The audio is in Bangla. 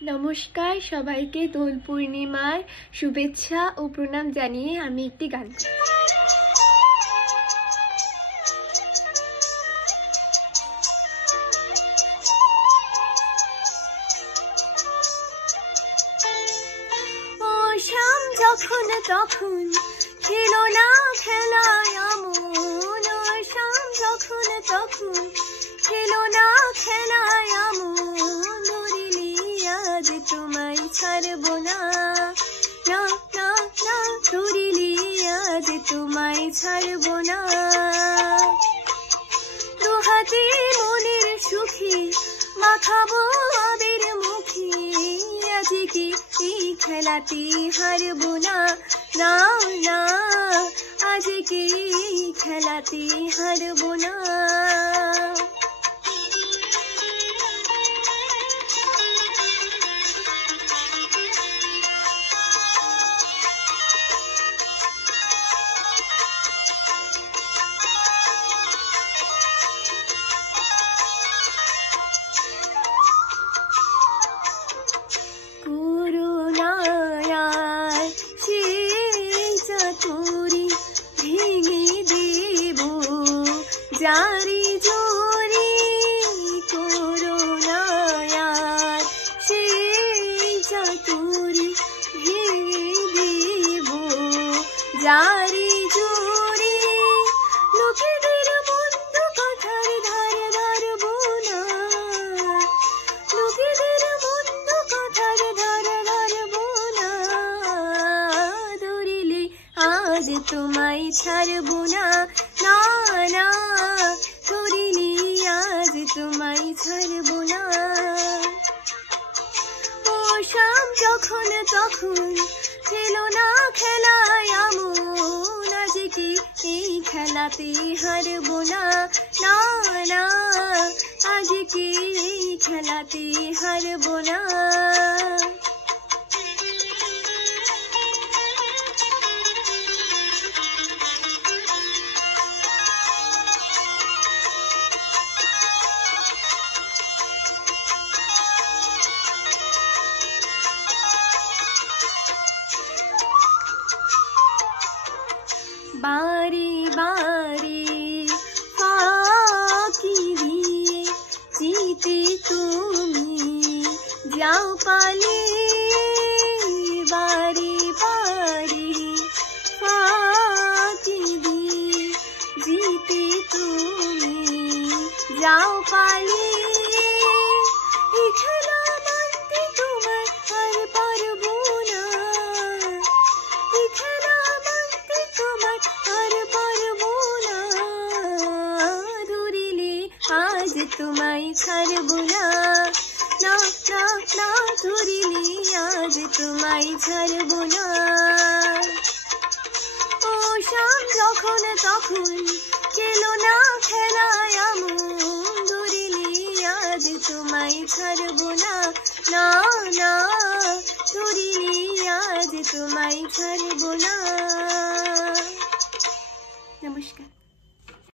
নমস্কার সবাইকে দোল পূর্ণিমার শুভেচ্ছা ও প্রণাম জানিয়ে আমি একটি গান ও শ্যাম যখন তখন খেলো না খেলায় আমন, ও শ্যাম যখন তখন খেলো না খেলায় আমন, ধরিলি আজ তোমায় ছাড়বো না, না না না ধরিলি আজ তোমায় ছাড়বো না। দুহাতে মনের সুখে মাখাবো আবির মুখে, আজকে এই খেলাতে হারবো না, না না আজকে এই খেলাতে হারবো না। জারি জোরে করুণায়ার সেই চাতুরি ভেঙে দেব, জারি জোরে লোকেদের মন্দ কথার ধার ধারবো না, লোকেদের মন্দ কথার ধার ধারবো না, ধরিলে আজ তোমায় ছাড়বো না, না না ধরিলি আজ তোমায় ছাড়বো না। ও শ্যাম যখন তখন খেলো না খেলায় আমন, আজকে এই খেলাতে হারবো না, না না আজকে এই খেলাতে হারবো না। বারে বারে ফাঁকি দিয়ে জিতে তুমি যাও পালিয়ে, বারে বারে ফাঁকি দিয়ে জিতে তুমি যাও পালিয়ে, এই খেলা মানতে তোমায় আর পারবো না, এই খেলা মানতে তোমায় আর পারবো না, ধরিলে আজ তোমায় ছাড়বো না, না না না ধরিলে আজ তোমায় ছাড়বো না। ও শ্যাম যখন তখন খেলো না খেলায় আমন, ধরিলে আজ তোমায় ছাড়বো না, না না ধরিলে আজ তোমায় ছাড়বো না। নমস্কার।